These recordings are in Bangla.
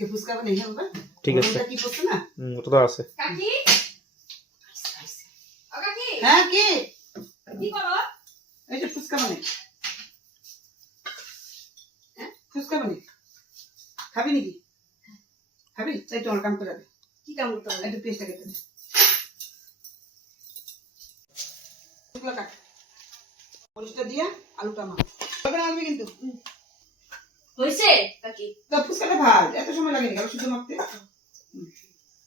আজকে ফুচকা বানাই হবে। ঠিক আছে। কি করছ না? ওটা তো আছে। কাকি ও কাকি হ্যাঁ কি? কি করো? এই যে ফুচকা বানাই। হ্যাঁ ফুচকা বানাই। খাবি নাকি? খাবি? তাই তো কাম করে দে। কি কাম করতে হবে? একটু পেস্টটা কেটে দে। ফুচকা কাট। মরিচটা দিয়া আলুটা মাখ। তবে রাখবি কিন্তু। হইছে কাকি? তো ফুচকাটা ভাজ, এত সময় লাগে নাকি আলু সিদ্ধ মাখতে?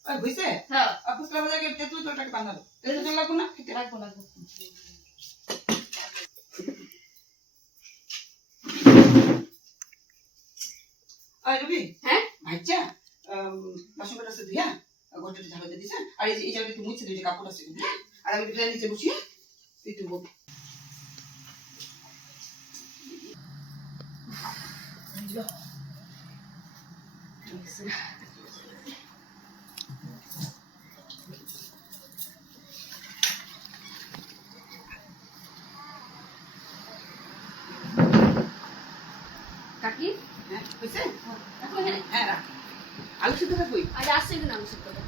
আর হইছে? হ্যাঁ আর ফুচকা ভাজাকে তেঁতুল তরকারি বানাবো। তেঁতুল লাগবো না? খেতে রাখবো রাখবো। আর রবি হ্যাঁ ভাইচা বাসন কাটা আছে ধুইয়া ঘরটা ঝাড়ু দিয়ে দিছেন আর এই জায়গাটা একটু মুছে দিয়ে কাপড় আছে কিন্তু আর আমি দুটো নিচে বসিয়ে তুই তো বল কাকি হ্যাঁ হয়েছে রাখো এখানে। হ্যাঁ রাখ আলু সিদ্ধ রাখবই আজ আসছে কিনা আমি সত্য কথা।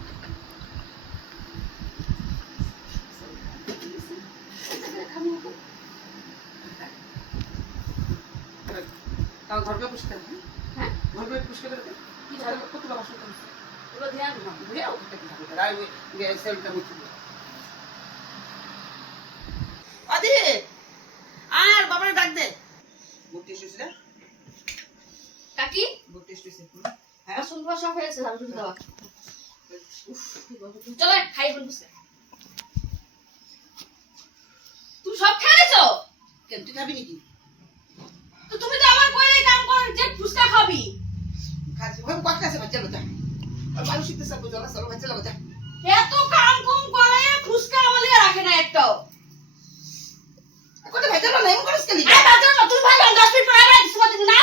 তাও ঘরটা পুষতে হবে হ্যাঁ ঘরটা পুষতে হবে কি ঝাড়ু? কত বাসন করছে এগুলো ধ্যান ধুইয়া ওটা কি হবে আর ওই সেলটা মুছে দিই আদি আর বাবার ডাক দে বুট টেস্ট হইছে কাকি বুট টেস্ট হইছে হ্যাঁ সুন্দর সব হয়ে গেছে ঝাড়ু দিতে দাও। উফ কি বলবো চলো খাই বলছে তুমি সব খেয়ে নিছো? কেন তুই খাবি নাকি তো তুমি তো আমার কইলে কাম কর যে ফুচকা খাবি। খাচ্ছি ওই কথা আছে বাচ্চা বাচ্চা আর মানুষ শিখতে সব বুঝো না সরো বাচ্চা বাচ্চা এত কাম কুম করে ফুচকা আমাদের রাখে না একটাও। কোটা ভেজাল না এমন করিস কেন আরে বাজার না তুমি ভাই 10 মিনিট পরে আবার তোমাদের না